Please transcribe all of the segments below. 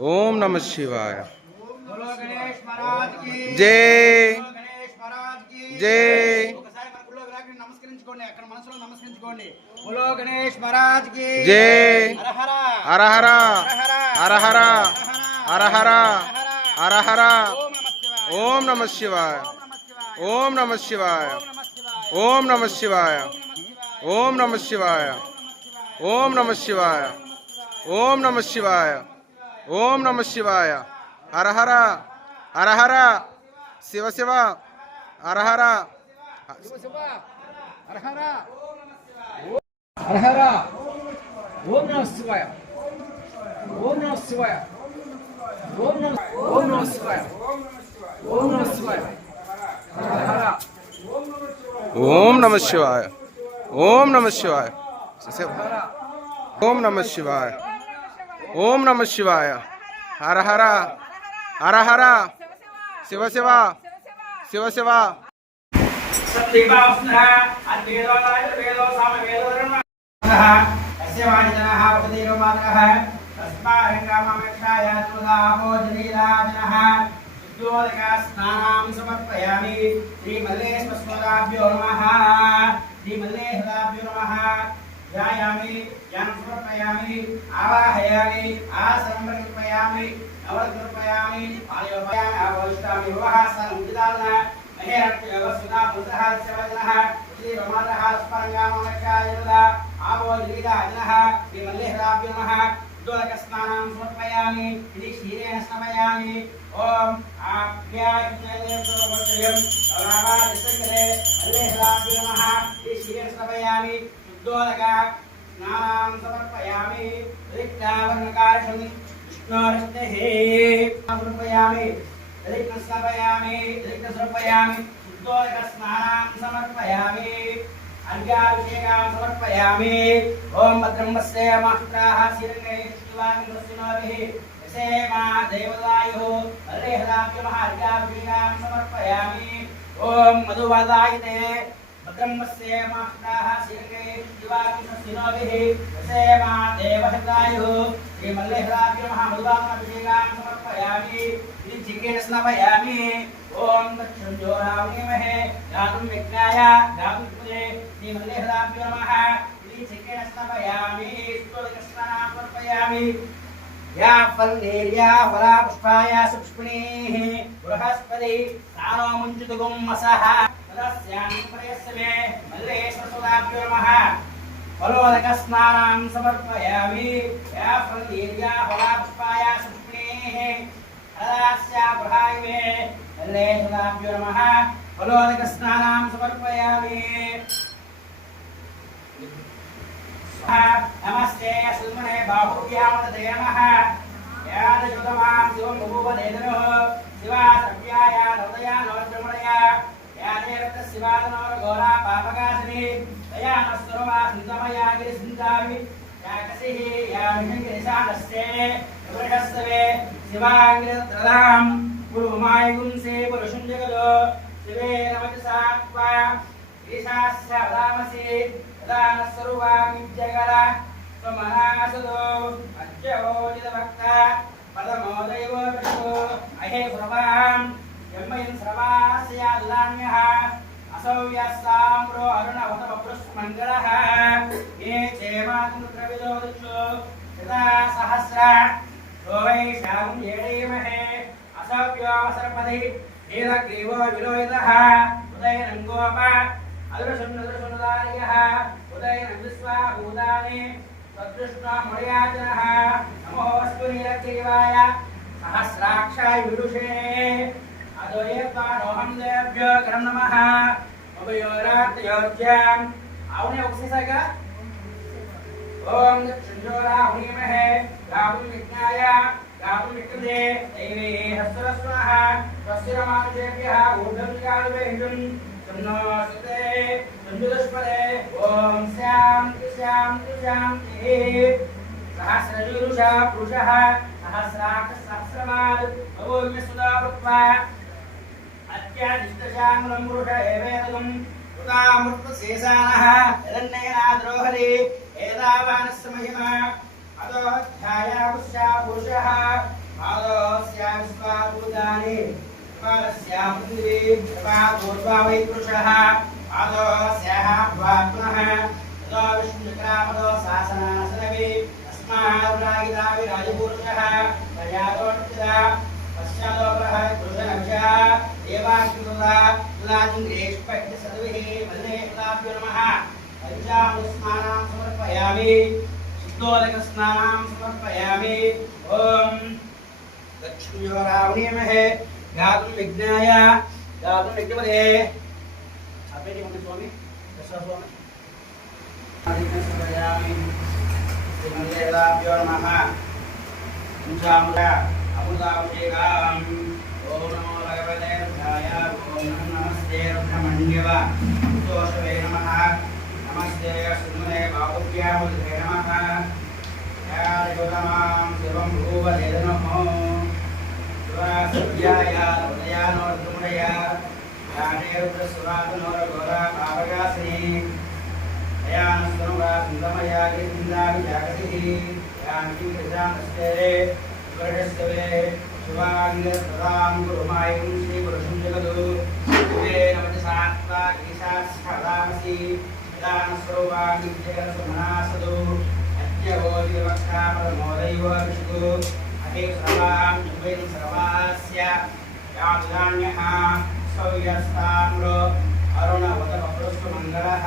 ओम नमः शिवाय। बोलो गणेश महाराज की जय। बोलो गणेश महाराज की जय। ఒకసారి మన గుళ్ళో వినాయకుడిని నమస్కరించుకోండి, అక్కడ మనసులో నమస్కరించుకోండి. बोलो गणेश महाराज की जय। हर हर हर हर हर हर हर हर हर हर। ओम नमः शिवाय। ओम नमः शिवाय। ओम नमः शिवाय। ओम नमः शिवाय। ओम नमः शिवाय। ओम नमः शिवाय। ओम नमः शिवाय। हर हर हर हर शिव शिव हर हर हर हर हर हर ओम नमः शिवाय ओम नमः शिवाय ओम नमः शिवाय ओम नमः शिवाय हर हर ओम नमः शिवाय। ओम नमः शिवाय। ओम नमः शिवाय। ओम नमः शिवाय। हर हर हर हर शिव शिव शिव शिव। सत्तिवास्नः अद्वेदो नायवेदो सामवेदो अस्य वाजिनः उपदेरो मातरः तस्माहङ्गाममेक्षाय तुलाभो जलीराजनः शुद्धोदका स्नानां समर्पयामि। श्रीमल्लेश्वरस्वदाभ्यो नमः श्रीमल्लेश्वराभ्यो नमः। ध्यायामि ज्ञानं समर्पयामि आवाहयामि आसनं समर्पयामि नवरत्नमर्पयामि पालयोपयामि आवष्टामि विवाहासनं विदालना महेरट्य वसुधा पुत्रः सेवजनः श्री रमारः स्परङ्गामनक्षायनः आवो जलीराजनः श्रीमल्लेश्वराभ्यो नमः। दोलकस्नानां समर्पयामि इति क्षीरेण स्नापयामि। ओम आभ्यायं रामादिशकरे मल्लेश्वराभ्यो नमः इति क्षीरेण स्नापयामि। दोलका स्नानां समर्पयामि। ऋक्तावर्णकारशं विष्णोरस्तेः समर्पयामि। ऋक्तस्नापयामि ऋक्तसमर्पयामि। दोलकस्नानां समर्पयामि। अर्घ्याभिषेकां समर्पयामि। ओम भद्रं वस्य महत्राः शिरङ्गै शिवाङ्गस्विनोभिः यसेमा देवदायुः हरेहदाभ्यो नमः। अर्घ्याभिषेकां समर्पयामि। ओम मधुवदायिते भद्रं वस्य महत्राः शिरङ्गै शिवाङ्गस्विनोभिः यसेमा देवहदायुः श्रीमल्लेश्वराभ्यो नमः। मधुवाङ्गभिषेकां समर्पयामि इति चिकेन स्नापयामि। ओम दक्षिणजोरावणीमहे गातुं यज्ञाय गातुं पुरे श्रीमल्लेश्वराभ्यो नमः इति चिकेन स्नापयामि। स्तोत्रस्नानां समर्पयामि। या फल्लेर्या फला पुष्पाय सुपुष्पिणीः बृहस्पति सानो मुञ्चतुगुं मसः तदस्यां प्रयस्मे मल्लेश्वरस्वदाभ्यो नमः। फलोदकस्नानां समर्पयामि। या फल्लेर्या फला पुष्पाय सुपुष्पिणीः तदस्या प्रहायमे मल्लेश्वराभ्यो नमः। फलोदकस्नानां समर्पयामि। नमस्ते सुमने बाहुभ्यां तदे नमः। यादशुतमां शिवं बभूवदेदनुः शिवा सर्व्याय नवदया नवद्रमणया यादेरत शिवादनोरघोरा पापकाशिनी दया नस्तुरवा सिन्धमया गिरिसिन्धावि याकसिः यामिषगिरिशादस्ते वृषस्तवे शिवाङ्गिरत्रदां पुरुमायगुंसे पुरुषं जगदो शिवे नमजसा त्वा ईशास्य वदामसि दानस्वरूपामिज्जगला स्वमनासदो अज्जोजितभक्ता पदमोदयो विष्णु अहे प्रभां यम्मयन् सर्वास्याल्लान्यः असौ यस्साम्रो अरुणवतमपुरुषमङ्गलः ये चेमातुन्द्रविदो दिक्षु यदा सहस्रा वैशाखं येडीमहे असव्योऽवसर्पति नीलग्रीवो विलोहितः उदयनं गोप अदृशुन्नदृशुनुदार्यः उदयनं विश्वाभूतानि तद्दृष्ट्वा मुनियाजनः नमोऽस्तु नीलग्रीवाय सहस्राक्षाय विदुषे अद्वैत्वानोऽहं देभ्यो करं नमः उभयोरात्योज्याम् आवने उक्सिसगा ओम दक्षिणजोराहुणीमहे गातुं यज्ञाय गातुं विकृते दैवे हस्तरस्वः स्वस्तिरमानुषेभ्यः ऊर्ध्वं कालवेहितुं सुते सुन्दुष्पदे ओम शान्ति शान्ति शान्तिः। सहस्रजीरुषा पुरुषः सहस्राक्षसहस्रमाद् भवोऽग्नि सुधा भूत्वा अत्यादिष्टशाङ्गलं पुरुष एवेदकं कृतामृतशेषानः यदन्नेनाद्रोहरि एतावानस्य महिमा अतो ध्यायापुष्या पुरुषः पादानि पादस्यां पृथिवी पादोर्ध्वा वै पुरुषः पादोऽस्याः पुनः ततो विष्णुचक्रापदो शासनासनवि तस्माद्रागिता विराजपुरुषः प्रजातोऽर्चिता पश्चादोपरः पुरुषनविषः देवाग्निरुदा तुलाजिङ्ग्रेष्पट्य सद्भिः वदनेष्टाभ्यो नमः पञ्चामृतस्नानां समर्पयामि शुद्धोदकस्नानां समर्पयामि ॐ लक्ष्मीवरावणीमहे गातुं विघ्नाय गातुं विघ्नपदे अपेति स्वामी स्वामी समर्पयामि श्रीमन्देवताभ्यो नमः पञ्चामृत अमृताभिषेकाम् ॐ नमो भगवते रुद्राय ॐ नमस्ते रुद्रमण्यव दोषवे नमः नमस्ते श्रीमते बाहुभ्यामुदे नमः या देवतामां सर्वं भूवदे नमो शिवासव्याय उदयानोर्धुमय याने रुद्रसुरातनोरघोरा पावगासिनी यानस्तनुरा सुन्दमया गिरिन्द्राभिजागतिः यान्ति गजानस्ते वर्षस्तवे शिवाङ्गसदां गुरुमायं श्रीपुरुषं जगदु शिवे नमति सात्वा गिरिशास्त्रदामसि दानस्वरूपाग्निजगत्समनासदु अद्यवोदिवक्तापरमोदैव विष्णु अहे सर्वां जुवेन सर्वास्य यादुदान्यः सौयस्ताम्रो अरुणवदपपुष्पमङ्गलः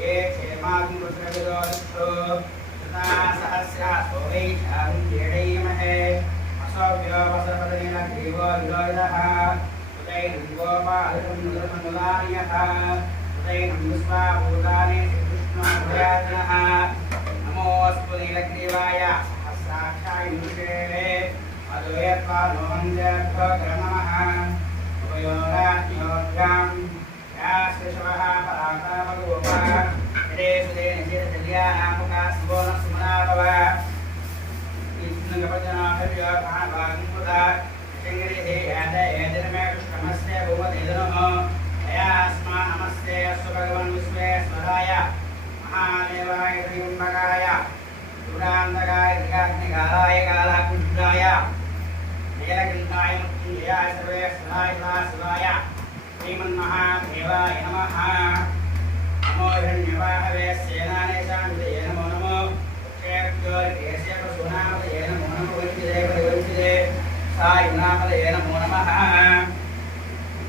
ये क्षेमागं रुद्रविदोषो तथा सहस्रासो वै शां जेडैमहे असव्यवसरपदेन ग्रीवो विलोहितः उदैनं गोपालकं उदैनं विश्वाभूतानि श्रीकृष्णोदयातनः नमोऽस्तु नीलग्रीवाय सहस्राक्षाय निषेवे अद्वैत्वा नमः उभयोराज्ञोर्गां याश्रिशवः पराक्रमगोपः हरे सुदे निषेधचल्यानामुखा सुवर्ण सुमनाभव विष्णुगपजनाभिर्योगभागमुदा शृङ्गरिधे यादयेदिनमे कृष्णमस्य भूमदेदनः अयास्मा नमस्ते अस्तु भगवन् विश्वेश्वराय महादेवाय त्रियम्बकाय दुरान्तकाय त्रिकाग्निकालाय कालाकुण्ठाय नीलकण्ठाय मृत्युञ्जयाय सर्वेश्वराय शिवाय श्रीमन्महादेवाय नमः नमो हिरण्यवाहवे सेनानेशान्वितये नमो नमो क्षेत्रकेशे प्रसूनामतये नमो नमो वंशिदे सायुनामतये नमो नमः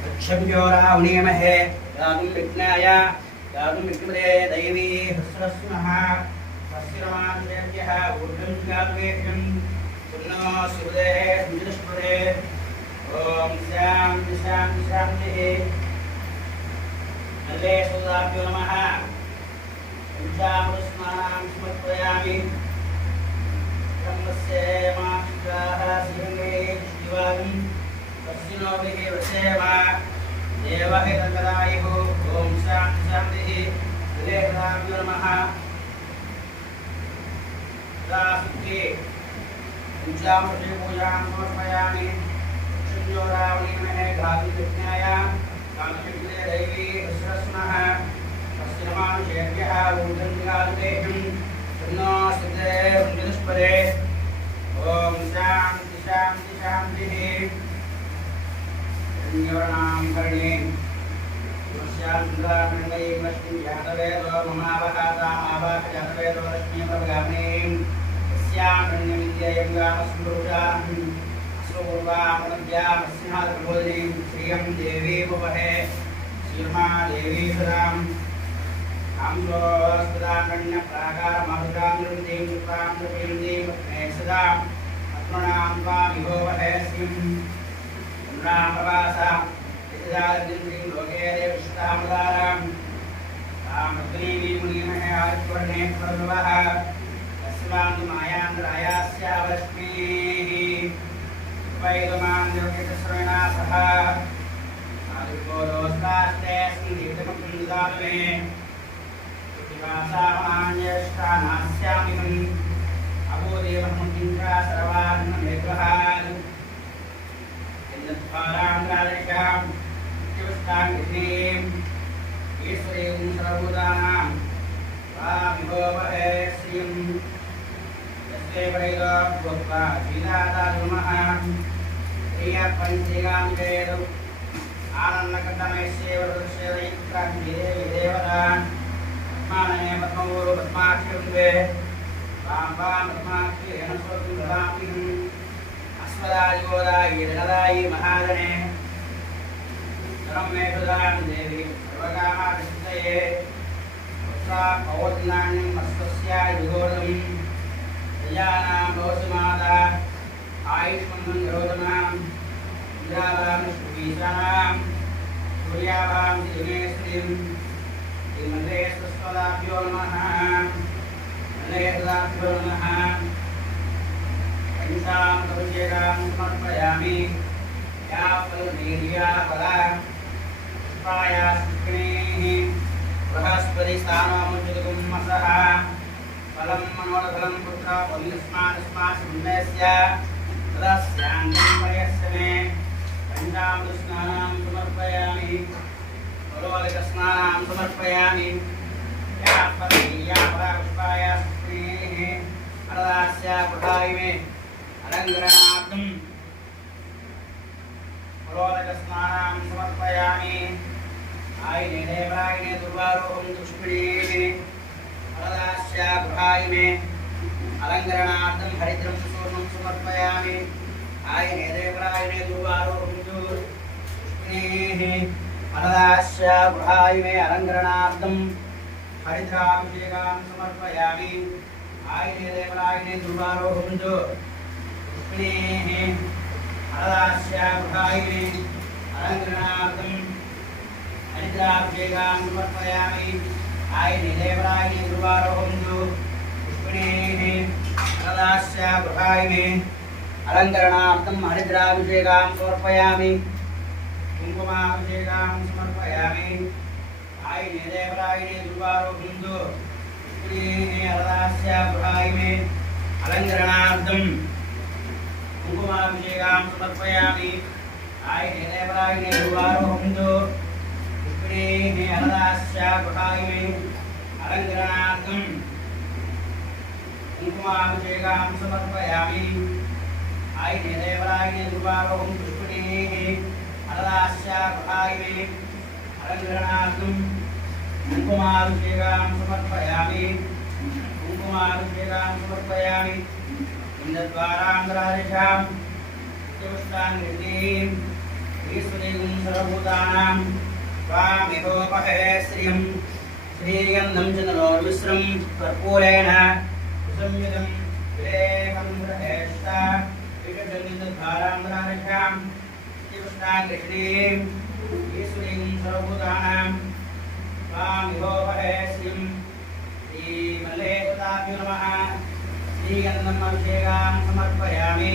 लक्ष्म्यो रावणीमहे गातुं विघ्नाय गातुं विघ्नपदे दैवी हस्रस्मः तस्यरमादेव्यः ऊर्ध्वं गातुवेद्यं पुन्नो शिवदे सुजलस्पदे ॐ शान्ति शान्ति शान्तिः नले सुदाभ्यो नमः पञ्चामृतस्नानां समर्पयामि ब्रह्मस्य माक्षाः श्रीरङ्गे शिवागं तस्मिनोभिः वसेम देवहितकदायुः ॐ शान्ति शान्तिः नले सुदाभ्यो नमः दासुके पञ्चामृते पूजां समर्पयामि लक्ष्म्यो रावणीमहे गातुं विघ्नाय कामशक्तिदे दैवी हस्रस्मः तस्यमानुषेभ्यः ऊर्ध्वं गातुवेहं पुन्नो सिद्धे वंशदुष्पदे ॐ शान्ति शान्ति शान्तिः हिरण्यवर्णां कर्णे पुरुष्यान्द्रामण्डै लक्ष्मीं जातवेदो ममावहातामावाहजातवेदो लक्ष्मीं प्रभगामिनीं तस्यां हिरण्यविद्ययं गामस्मृतां पूर्वामनव्यामस्यात्प्रबोधिनीं श्रियं देवीमुपहे श्रीर्मादेवी सदाम् आम्रोस्पदाकण्यप्राकारमभितां नृतीं कृतां नृतीं मे सदाम् आत्मनां त्वामिहोवहे श्रीं पुनरामवासा यतिदादिन्द्रीं लोके देवश्तामदारां तामग्नीवी मुनिमहे आदित्वर्णे प्रभवः तस्मान् मायान्द्रायास्यावलक्ष्मीः वैदमान्योगितस्रवणासः आदिपोदोस्तास्ते स्निग्धमुखुन्दामे प्रतिभासामान्यष्टानास्यामिमम् अबोदेवमुद्दिन्द्रा सर्वान्नमेघ्वहान् इन्द्रद्वारान्द्रादिशां शिवस्तां कृतीम् ईश्वरीं सर्वभूतानां वामिहोवहे श्रियं यस्ते वैदो भूत्वा श्रीदाता नमः पंचगाम वेदु आनंदकटमयस्येव दृश्यैत्राभिदेवदान् मानने पद्मवोरु पद्माक्षिवे वां वां पद्माक्षेण स्वतु ददामिहम् अस्मदायोदायि ददायि महादने धर्मे सुदां देवी सर्वकामादिष्टये पौर्णान्यं मस्तस्याय विगोर्धम् जयानां भवसुमाता आयुष्मन्तं गरोदनां इंद्राभां श्रीशानां सूर्याभां दिने श्रीं श्रीमते स्वस्वदाभ्यो नमः नलेदाभ्यो नमः पंचां तरुजेगां समर्पयामि या फलनीर्या फला पुष्पाया सुक्नेः बृहस्पति स्थानमुचितकुं मसः फलं मनोरफलं पुत्र पुण्यस्मास्मास्य तदस्याङ्गं प्रयस्य मे पञ्चामृतस्नानां समर्पयामि फलोदकस्नानां समर्पयामि या पुष्पाया स्त्रीः अरदास्या पुटाय मे अलङ्करणार्थं फलोदकस्नानां समर्पयामि आयने देवायने दुर्वारोहं दुष्पिणीः अरदास्या पुटाय मे अलङ्करणार्थं हरिद्रं सुवर्णं समर्पयामि आयने देवरायने दुर्वारोहं दुष्पिणीः अरदास्या पुटाय मे अलङ्करणार्थं हरिद्राभिषेकां समर्पयामि आयने देवरायने दुर्वारोहं दुष्पिणीः अरदास्या पुटाय मे अलङ्करणार्थं हरिद्राभिषेकां समर्पयामि आयने देवरायने दुर्वारोहं पुष्पिणीः अरदास्या पुटाय मे अलङ्करणार्थं हरिद्राभिषेकां समर्पयामि कुङ्कुमाभिषेकां समर्पयामि आयने देवरायने दुर्वारोहं पुष्पिणीः अरदास्या पुटाय मे अलङ्करणार्थं कुङ्कुमाभिषेकां समर्पयामि आयने देवरायने दुर्वारोहं पुष्पिणीः अरदास्या पुटाय मे अलङ्करणार्थं कुङ्कुमाभिषेकां समर्पयामि आयने देवरायने दुर्वारोहं पुष्पिणीः अरदास्या पुटाय मे अलङ्करणार्थं कुङ्कुमाभिषेकां समर्पयामि इन्द्रद्वारान्तरादिशां चतुष्टाङ्गीं ईश्वरीं सर्वभूतानां स्वामिहोपहे श्रियं श्रीगन्धं चन्द्रोर्विश्रं कर्पूरेण सुसंयुतं विलेपं ग्रहेष्टा विषजनितद्वारान्तरादिशां चतुष्टाङ्गीं ईश्वरीं सर्वभूतानां स्वामिहोपहे श्रियं श्रीमल्लेश्वराभ्यो नमः श्रीगन्धम् अभिषेकां समर्पयामि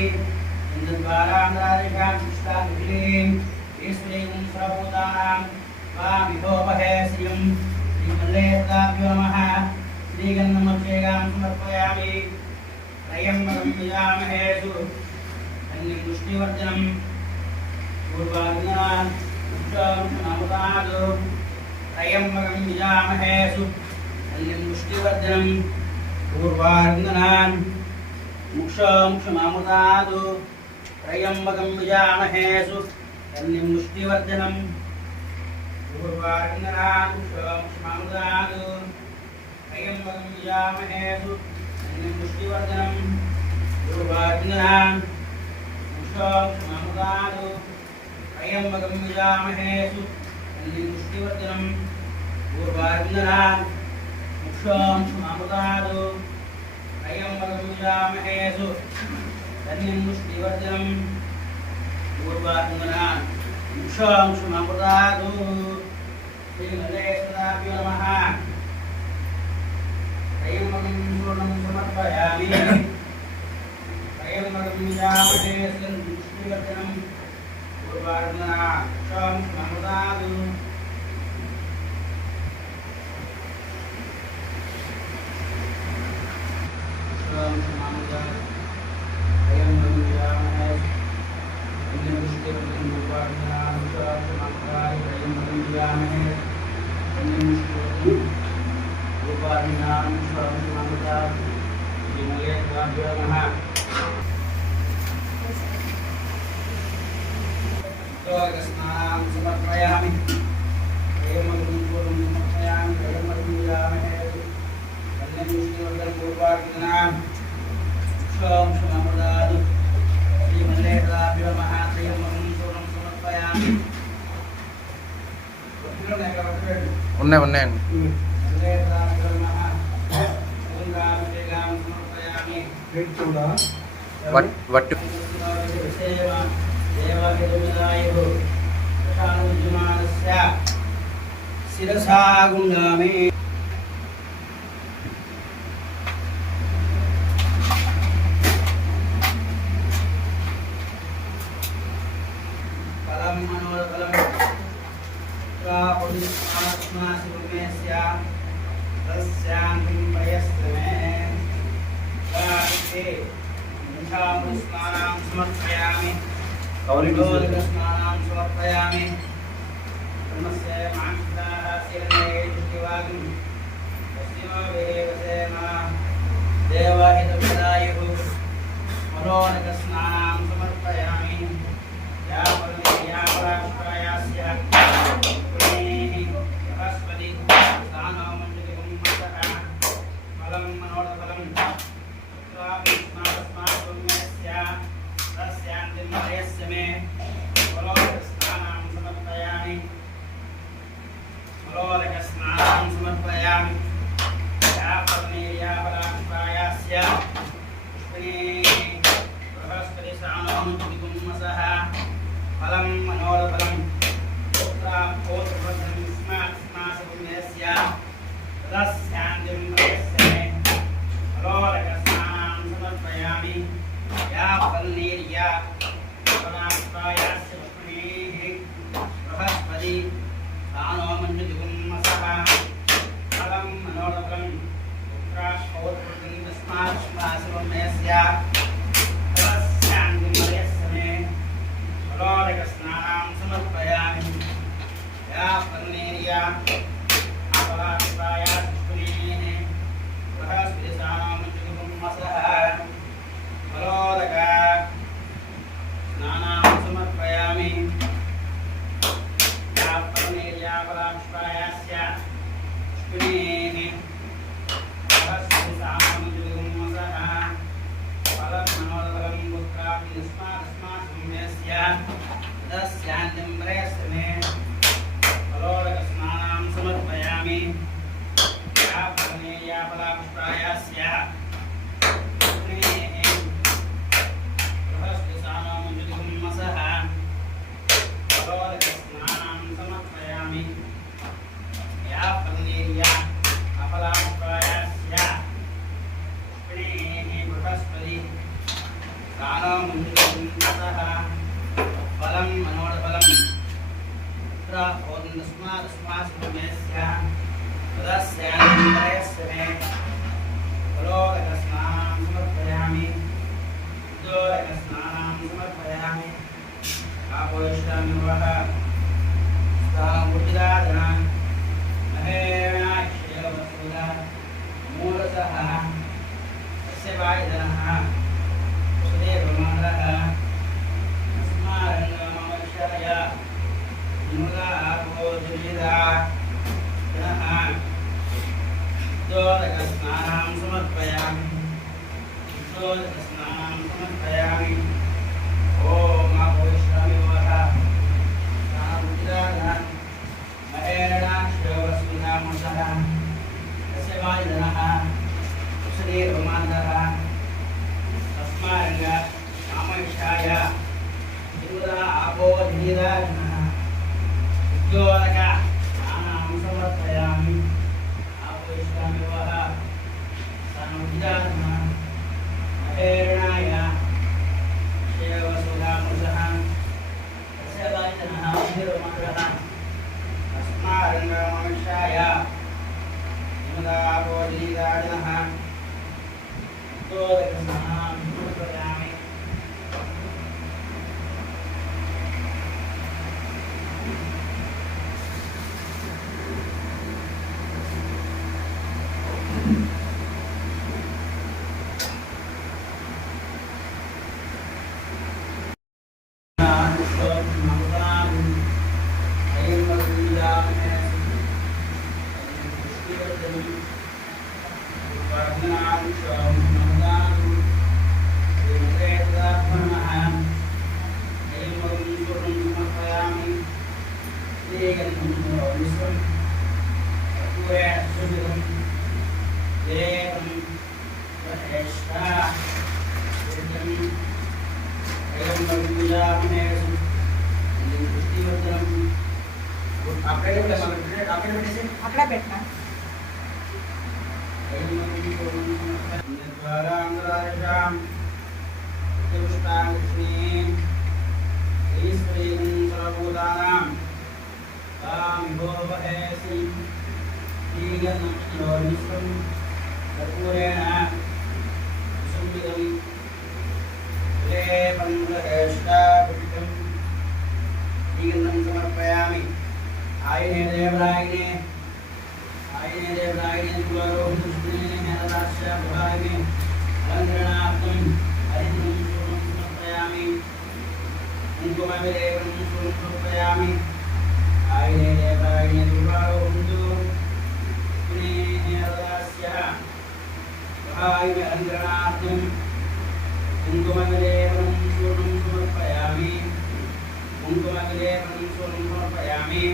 इन्द्रद्वारान्तरादिशां चतुष्टाङ्गीं ईश्वरीं सर्वभूतानां स्वामिहोपहे श्रियं श्रीमल्लेश्वराभ्यो नमः श्रीगन्धम् अभिषेकां समर्पयामि त्रयम्बकं यजामहे सुगन्धिं पुष्टिवर्धनं पूर्वाग्नान् उत्तममृतात् त्रयम्बकं यजामहे सुगन्धिं पुष्टिवर्धनं पूर्वाग्नान् मुक्षमामृतात् त्रयम्बकं यजामहे सुगन्धिं पुष्टिवर्धनं पूर्वाग्नान् मुक्षमामृतात् त्रयम्बकं यजामहे सुगन्धिं पुष्टिवर्धनं पूर्वाग्नान् मुक्षमामृतात् त्रयम्बकं यजामहे सुगन्धिं पुष्टिवर्धनं पूर्वाग्नान् मुक्षमामृतात् त्रयम्बकं यजामहे सुगन्धिं पुष्टिवर्धनं पूर्वाग्नान् मुक्षमामृतात् श्रीमल्लेश्वराभ्यो नमः त्रयम्बकं पूर्णं समर्पयामि त्रयम्बकं यजामहे सुगन्धिं पुष्टिवर्धनं पूर्वाग्नान् मुक्षमामृतात् स्नानं समर्पयामि एवं समर्पयामि एवं पूर्वार्जनां क्षम क्षमदादु श्रीमल्लेदाभ्यो महात्रियं सूर्णं समर्पयामि ఉన్నాయండి వట్టు శిరసా గుండామి ఫలం మనోఫలం समर्पयामि स्नानं समर्पयामि ब्रह्मस्य मांसाः सेवने दिवागं पश्चिमवेवसेन देवाहितप्रदायुः मनोनकस्नानं समर्पयामि यापराष्ट्रायास्य पुण्यैः बृहस्पति स्नानमञ्जलिकुम्भतः फलं मनोरफलं तस्यान्तिमयस्य मे मलोदकस्नानं समर्पयामि यापराष्ट्रायास्य पुष्पिणीः बृहस्पति स्नानमञ्जलिकुम्भसः फलं मनोरफलं पुत्रापोत्रपुण्यस्य तस्यान्तिमयस्य मे मलोदकस्नानं समर्पयामि या फलनेर्या परास्त्रायास्य पुष्पिणीः बृहस्पति स्नानमञ्जलिकुम्भसः फलं मनोरफलं पुत्रापोत्रपुण्यस्य तस्यान्तिमयस्य मे मलोदकस्नानं समर्पयामि या फलनेर्या अपरास्त्रायास्य पुष्पिणीः बृहस्पति स्नानमञ्जलिकुम्भसः स्नानं समर्पयामि यापराष्ट्रायास्य पुष्पिणीः बृहस्पति स्नानमञ्जलिकुम्भसः फलं मनोरफलं पुत्रास्मास्य तस्यान्तिमयस्य मे मलोदकस्नानं समर्पयामि यापराष्ट्रायास्य फलं मनोरफलं पुत्रापोत्रपुण्यस्य तस्यान्तिमयस्य मे मलोदकस्नानं समर्पयामि उदोदकस्नानं समर्पयामि आपोषयामि वः स्थानमुद्रादना महेणाक्षयवसुला मूलतः तस्य वायुधनः सुदेवमानः अस्मारङ्गमवक्षय मूलापोजुलिदा जनः उदोदकस्नानं समर्पयामि उदोदकस्नानं समर्पयामि ॐ आपोषयामि वः स्थानमुद्रादना महेणाक्षयवसुला मूलतः तस्य वायुधनः सुदेवमानः अस्मारङ्ग कामविषाय इंद्रा आपो धीरा उद्योगक स्नानं समर्पयामि आपोषयामि वः सनुद्यात्म महेरणाय शेवसुधामुषः तस्य वायुधनः उद्योगमग्रः अस्मारङ्गमविषाय इंद्रा आपो धीरा उद्योगकस्नानं समर्पयामि అక్కడ పెట్టా సమర్పయామి ఆయనే దేవరాయనే గురువరోహం పుష్పినే మేనరాశ్య భవామి అలంకరణార్థం హరిద్రం సమర్పయామి కుంకుమవిలేపనం సమర్పయామి ఆయనే దేవరాయనే గురువరోహం పుష్పినే మేనరాశ్య భవామి అలంకరణార్థం కుంకుమవిలేపనం సమర్పయామి కుంకుమవిలేపనం సమర్పయామి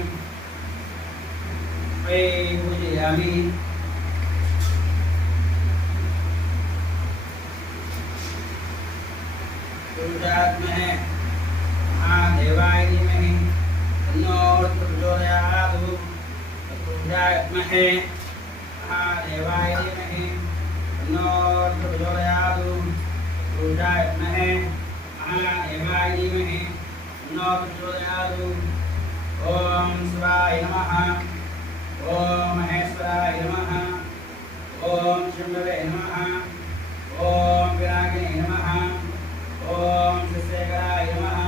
पूजयामि पूजात्महे महादेवाय धीमहि तन्नो प्रचोदयात् पूजात्महे महादेवाय धीमहि तन्नो प्रचोदयात् पूजात्महे महादेवाय धीमहि तन्नो प्रचोदयात् ओम शिवाय नमः ओम महेश्वराय नमः ओम शंभवे नमः ओम विनायकाय नमः ओम शिवशेखराय नमः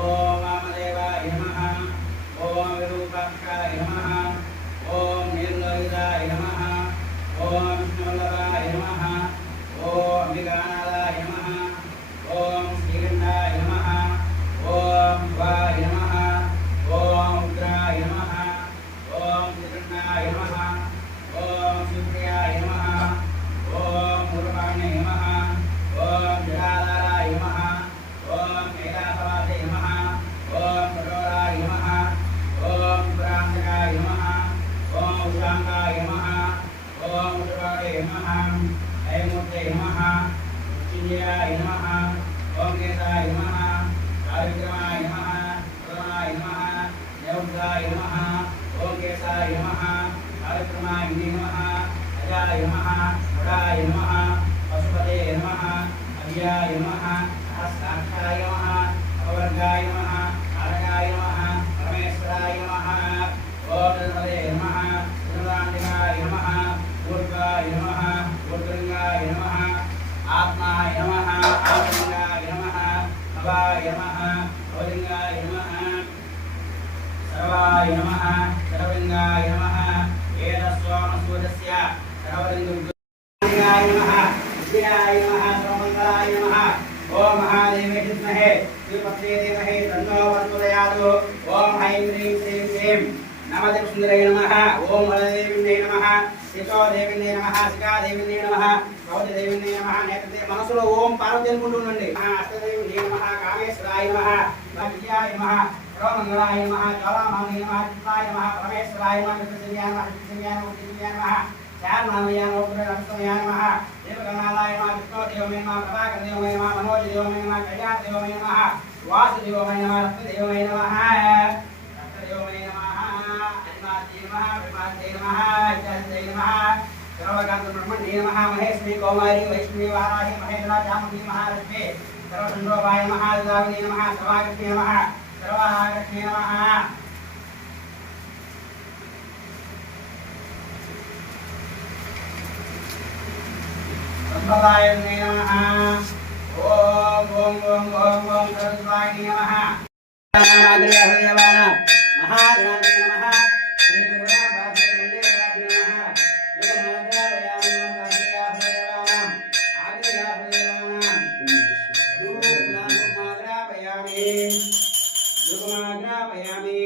ओम वामदेवाय नमः ओम विरूपाक्षाय नमः ओम नीललोहिताय नमः ओम विष्णुवल्लभाय नमः ओम अंबिकानाथाय नमः ओम श्रीकंठाय नमः ओम शिवाय नमः ओम रुद्राय नमः ओम त्रिकंठाय नमः ओम शिवप्रियाय नमः ओम मुरपाणे नमः ओम जलाधाराय नमः ओम कैलासवासे नमः ओम कठोराय नमः ओम प्रांतकाय नमः ओम शांताय नमः ओम उद्गारे नमः ऐमूर्ते नमः चिन्याय नमः ओम केशाय नमः काविक्रमाय नमः प्रमाय नमः नवग्राय नमः ओम केशाय नमः काविक्रमाय नमः अजाय नमः वडाय नमः पशुपते नमः अव्याय नमः सहस्राक्षाय नमः अपवर्गाय नमः आरगाय नमः परमेश्वराय नमः ओम नर्मदे नमः नर्मदान्तिकाय नमः ऊर्ध्वाय नमः ऊर्ध्वलिंगाय नमः आत्माय नमः आत्मलिंगाय नमः नवाय नमः नवलिंगाय नमः सर्वाय नमः सर्वलिंगाय नमः एतस्वामसूर्यस्य सर्वलिंगाय नमः विद्याय नमः सर्वमङ्गलाय नमः ओम महादेवे विद्महे श्रीपत्रे देवहे तन्नो प्रचोदयात् ओम ऐं ह्रीं श्रीं क्लीं नमः नमः ओम हरदेविन्ने नमः शिशोदेविन्ने नमः शिखादेविन्ने नमः भवदेविन्ने नमः नेत्रते మనసులో ఓం పార్వతి అనుకుంటూ ఉండండి అష్టదేవిన్నే నమः కామేశ్వరాయ నమः విద్యాయ నమः सर्वमंगलाय नमः ज्वालामालिने नमः चित्ताय नमः परमेश्वराय नमः कृष्णदेव्याय नमः कृष्णदेव्याय नमः कृष्णदेव्याय नमः श्यामनामयाय नमः पुत्ररक्षमयाय नमः देवगणालय नमः विष्णुदेवमय नमः प्रभाकरदेवमय नमः मनोजदेवमय नमः कल्याणदेवमय नमः वासुदेवमय नमः रत्नदेवमय नमः रत्नदेवमय नमः अनिमाद्यै नमः ब्रह्माद्यै नमः इत्यादियै नमः सर्वकान्त ब्रह्मण्ये नमः महेश्वरी कौमारी वैष्णवी वाराही महेन्द्रा चामुण्डी महालक्ष्मी सर्वसंरोपाय नमः दुर्गावती नमः सर्वाकृष्णे नमः सर्वाकृष्णे नमः संप्रदाय नमः ओम ओम ओम ओम ओम सर्वस्वाय नमः नागरिकदेवानां महागणाधिपतये नमः श्री गुरुरामपादे मंदिराभ्यो नमः लोकमाद्रावयामि नमः नागरिकदेवानां आदिदेवानां लोकमाद्रावयामि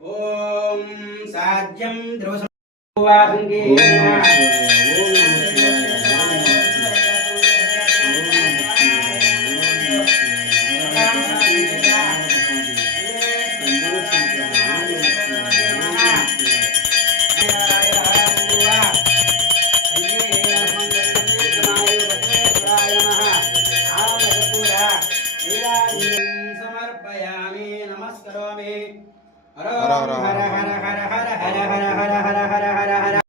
ओम साज्यं द्रवसंवासंगे సమర్పయామి నమస్కరోమి హర హర హర హర హర హర హర హర హర హర హర హర హర